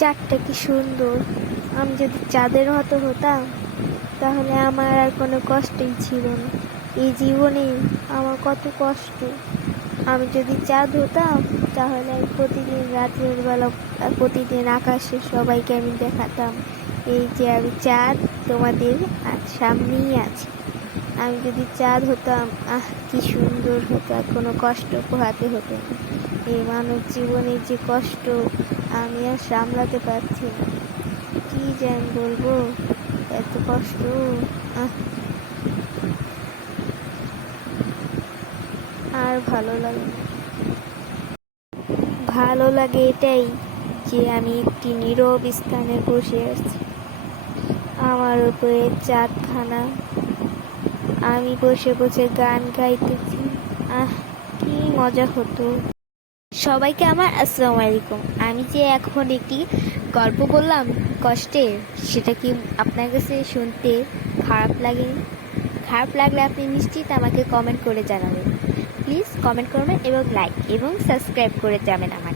চাঁদটা কি সুন্দর। আমি যদি চাঁদের মতো হতাম তাহলে আমার আর কোনো কষ্টই ছিল না। এই জীবনে আমার কত কষ্ট। আমি যদি চাঁদ হতাম তাহলে আমি প্রতিদিন রাতের বেলা প্রতিদিন আকাশে সবাইকে আমি দেখাতাম, এই যে আমি চাঁদ, তোমাদের সামনেই আছি। আমি যদি চাঁদ হতাম, কি সুন্দর হতো, আর কোনো কষ্ট পোহাতে হতো না। এই মানব জীবনের যে কষ্ট আমি আর সামলাতে পারছি না। কি যে আমি বলবো, এত কষ্ট। আর ভালো লাগে না। ভালো লাগে এটাই যে আমি একটি নীরব স্থানে বসে আছি, আমার উপরে চাঁদখানা, আমি বসে বসে গান গাইতেছি। কি মজা হতো। সবাইকে আমার আসসালামু আলাইকুম। আমি যে এখন একটি গল্প বললাম কষ্টের, সেটা কি আপনার কাছে শুনতে খারাপ লাগে? খারাপ লাগলে আপনি নিশ্চিত আমাকে কমেন্ট করে জানাবেন। প্লিজ কমেন্ট করবেন এবং লাইক এবং সাবস্ক্রাইব করে যাবেন আমাকে।